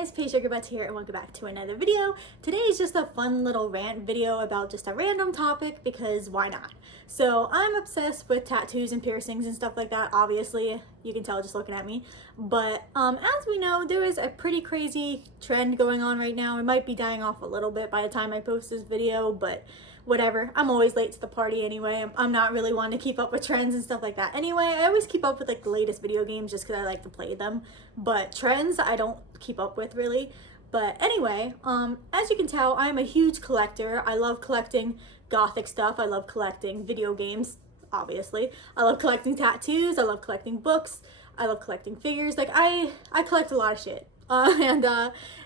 guys, Paigesugarbutts here and welcome back to another video. Today is just a fun little rant video about just a random topic because why not? So I'm obsessed with tattoos and piercings and stuff like that, obviously. You can tell just looking at me. But as we know, there is a pretty crazy trend going on right now. It might be dying off a little bit by the time I post this video, but whatever. I'm always late to the party anyway. I'm not really one to keep up with trends and stuff like that. Anyway, I always keep up with like the latest video games just because I like to play them. But trends, I don't keep up with really. But anyway, as you can tell, I'm a huge collector. I love collecting gothic stuff. I love collecting video games, obviously. I love collecting tattoos. I love collecting books. I love collecting figures. Like I collect a lot of shit.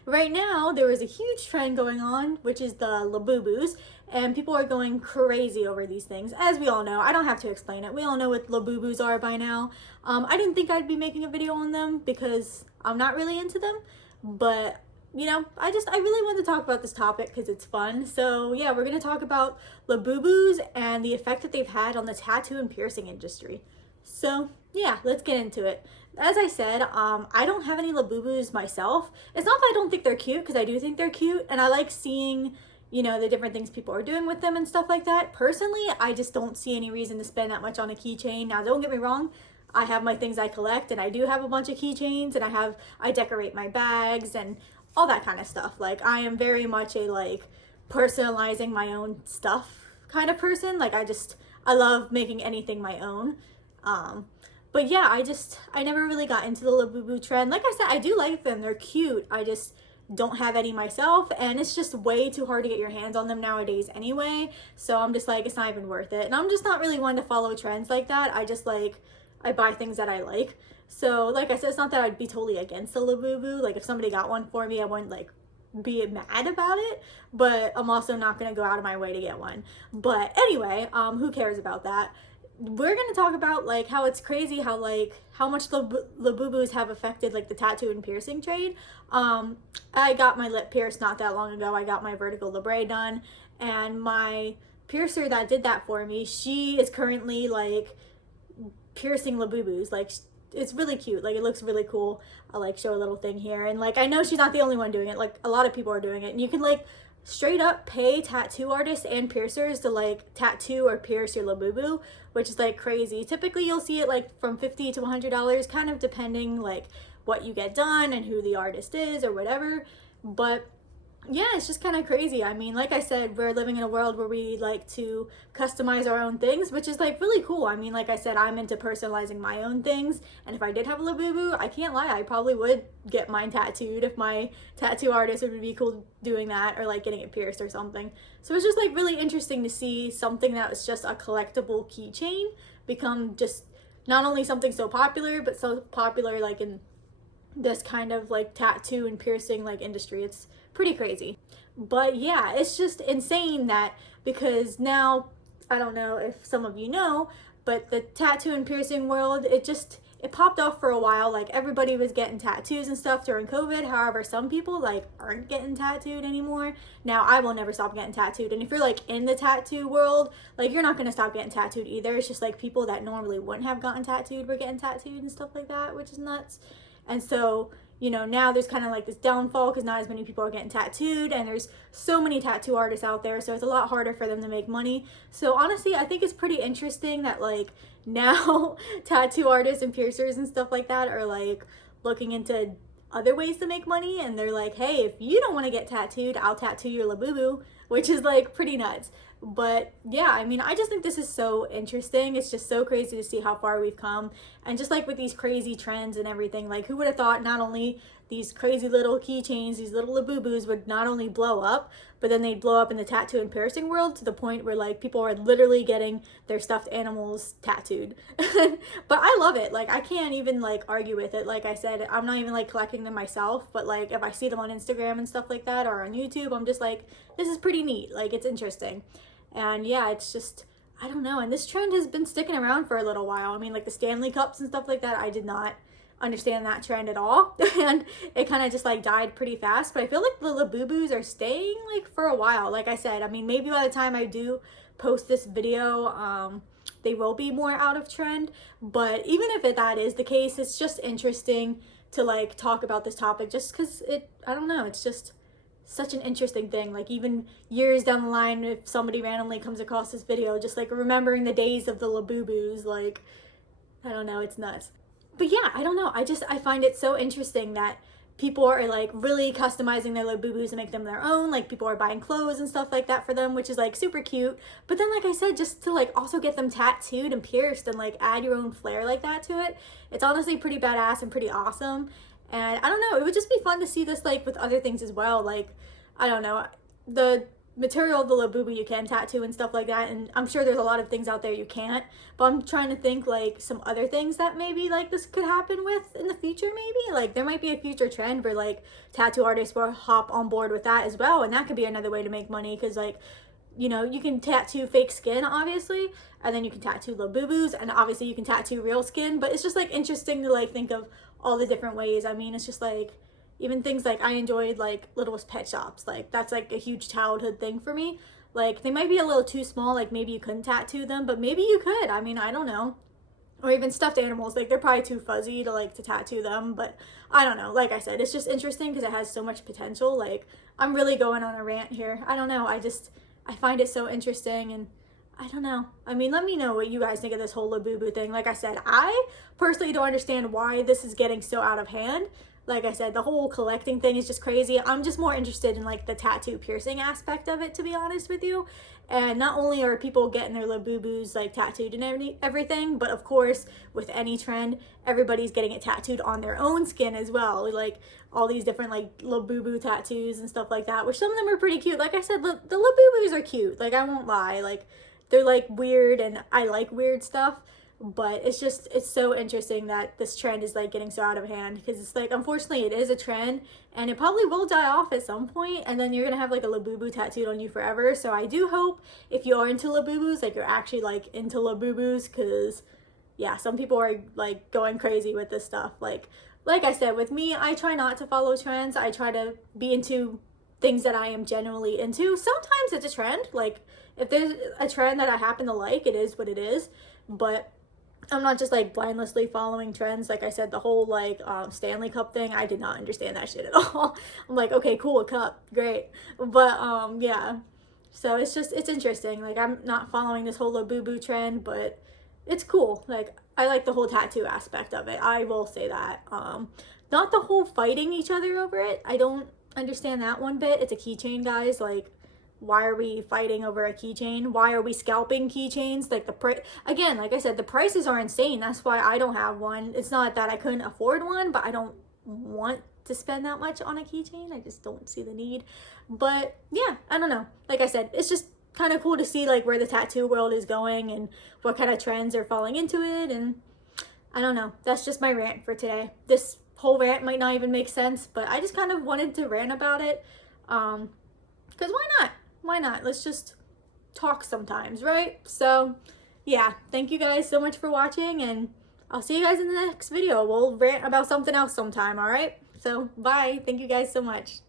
Right now there is a huge trend going on, which is the Labubus, and people are going crazy over these things. As we all know, I don't have to explain it. We all know what Labubus are by now. I didn't think I'd be making a video on them because I'm not really into them, but you know, I really wanted to talk about this topic because it's fun. So yeah, we're gonna talk about Labubus and the effect that they've had on the tattoo and piercing industry. So yeah, let's get into it. As I said, I don't have any Labubus myself. It's not that I don't think they're cute, because I do think they're cute, and I like seeing, you know, the different things people are doing with them and stuff like that. Personally, I just don't see any reason to spend that much on a keychain. Now, don't get me wrong, I have my things I collect, and I do have a bunch of keychains, and I decorate my bags and all that kind of stuff. Like, I am very much a, like, personalizing my own stuff kind of person. Like, I love making anything my own. But yeah, I never really got into the Labubu trend. Like I said, I do like them. They're cute. I just don't have any myself, and it's just way too hard to get your hands on them nowadays anyway. So I'm just like, it's not even worth it. And I'm just not really one to follow trends like that. I buy things that I like. So like I said, it's not that I'd be totally against the Labubu. Like if somebody got one for me, I wouldn't like be mad about it, but I'm also not going to go out of my way to get one. But anyway, who cares about that? We're going to talk about like how it's crazy how much Labubus have affected like the tattoo and piercing trade. I got my lip pierced not that long ago. I got my vertical labrae done, and my piercer that did that for me, she is currently like piercing Labubus. Like it's really cute. Like it looks really cool. I'll like show a little thing here, and like I know she's not the only one doing it. Like a lot of people are doing it, and you can like straight up pay tattoo artists and piercers to like tattoo or pierce your Labubu, which is like crazy. Typically you'll see it like from $50 to $100, kind of depending like what you get done and who the artist is or whatever. But yeah, it's just kind of crazy. I mean, like I said, we're living in a world where we like to customize our own things, which is like really cool. I mean, like I said, I'm into personalizing my own things, and if I did have a Labubu, I can't lie, I probably would get mine tattooed if my tattoo artist would be cool doing that, or like getting it pierced or something. So it's just like really interesting to see something that was just a collectible keychain become just not only something so popular, but so popular like in this kind of like tattoo and piercing like industry. It's pretty crazy. But yeah, it's just insane that because now, I don't know if some of you know, but the tattoo and piercing world, it popped off for a while. Like everybody was getting tattoos and stuff during COVID. However, some people like aren't getting tattooed anymore. Now I will never stop getting tattooed, and if you're like in the tattoo world, like you're not gonna stop getting tattooed either. It's just like people that normally wouldn't have gotten tattooed were getting tattooed and stuff like that, which is nuts. And so, you know, now there's kind of like this downfall because not as many people are getting tattooed, and there's so many tattoo artists out there, so it's a lot harder for them to make money. So honestly, I think it's pretty interesting that like now tattoo artists and piercers and stuff like that are like looking into other ways to make money, and they're like, hey, if you don't want to get tattooed, I'll tattoo your Labubu, which is like pretty nuts. But yeah, I mean, I just think this is so interesting. It's just so crazy to see how far we've come. And just like with these crazy trends and everything, like who would have thought not only these crazy little keychains, these little Labubus would not only blow up, but then they'd blow up in the tattoo and piercing world to the point where like people are literally getting their stuffed animals tattooed. But I love it. Like I can't even like argue with it. Like I said, I'm not even like collecting them myself, but like if I see them on Instagram and stuff like that or on YouTube, I'm just like, this is pretty neat. Like it's interesting. And yeah, it's just, I don't know. And this trend has been sticking around for a little while. I mean, like the Stanley Cups and stuff like that, I did not understand that trend at all. And it kind of just like died pretty fast. But I feel like the Labubus are staying like for a while. Like I said, I mean, maybe by the time I do post this video, they will be more out of trend. But even if that is the case, it's just interesting to like talk about this topic, just because I don't know, it's just such an interesting thing. Like even years down the line, if somebody randomly comes across this video, just like remembering the days of the Labubus, like, I don't know, it's nuts. But yeah, I don't know, I find it so interesting that people are like really customizing their Labubus to make them their own. Like people are buying clothes and stuff like that for them, which is like super cute. But then like I said, just to like also get them tattooed and pierced and like add your own flair like that to it, it's honestly pretty badass and pretty awesome. And I don't know, it would just be fun to see this like with other things as well. Like, I don't know, the material of the Labubu you can tattoo and stuff like that, and I'm sure there's a lot of things out there you can't, but I'm trying to think like some other things that maybe like this could happen with in the future. Maybe like there might be a future trend where like tattoo artists will hop on board with that as well, and that could be another way to make money, because like, you know, you can tattoo fake skin obviously, and then you can tattoo Labubus, and obviously you can tattoo real skin. But it's just like interesting to like think of all the different ways. I mean, it's just like even things like I enjoyed like Littlest Pet Shops, like that's like a huge childhood thing for me. Like they might be a little too small, like maybe you couldn't tattoo them, but maybe you could. I mean, I don't know. Or even stuffed animals, like they're probably too fuzzy to like to tattoo them, but I don't know. Like I said, it's just interesting because it has so much potential. Like I'm really going on a rant here. I don't know, I find it so interesting, and I don't know. I mean, let me know what you guys think of this whole Labubu thing. Like I said, I personally don't understand why this is getting so out of hand. Like I said, the whole collecting thing is just crazy. I'm just more interested in like the tattoo piercing aspect of it, to be honest with you. And not only are people getting their Labubus like tattooed and everything, but of course with any trend, everybody's getting it tattooed on their own skin as well. Like all these different like Labubu tattoos and stuff like that, which some of them are pretty cute. Like I said, the Labubus are cute. Like I won't lie, like they're like weird, and I like weird stuff. But it's so interesting that this trend is like getting so out of hand, because it's like, unfortunately it is a trend and it probably will die off at some point, and then you're gonna have like a Labubu tattooed on you forever. So I do hope if you are into Labubus, like you're actually like into Labubus, because yeah, some people are like going crazy with this stuff. Like I said, with me, I try not to follow trends. I try to be into things that I am genuinely into. Sometimes it's a trend, like if there's a trend that I happen to like, it is what it is. But I'm not just like blindlessly following trends. Like I said, the whole like Stanley Cup thing, I did not understand that shit at all. I'm like, okay, cool, a cup, great. But yeah, so it's interesting. Like I'm not following this whole Labubu trend, but it's cool. Like I like the whole tattoo aspect of it, I will say that. Not the whole fighting each other over it, I don't understand that one bit. It's a keychain, guys. Like why are we fighting over a keychain? Why are we scalping keychains? Like again, like I said, the prices are insane. That's why I don't have one. It's not that I couldn't afford one, but I don't want to spend that much on a keychain. I just don't see the need. But yeah, I don't know. Like I said, it's just kind of cool to see like where the tattoo world is going and what kind of trends are falling into it. And I don't know. That's just my rant for today. This whole rant might not even make sense, but I just kind of wanted to rant about it. Because why not? Why not? Let's just talk sometimes, right? So yeah, thank you guys so much for watching, and I'll see you guys in the next video. We'll rant about something else sometime, all right? So bye. Thank you guys so much.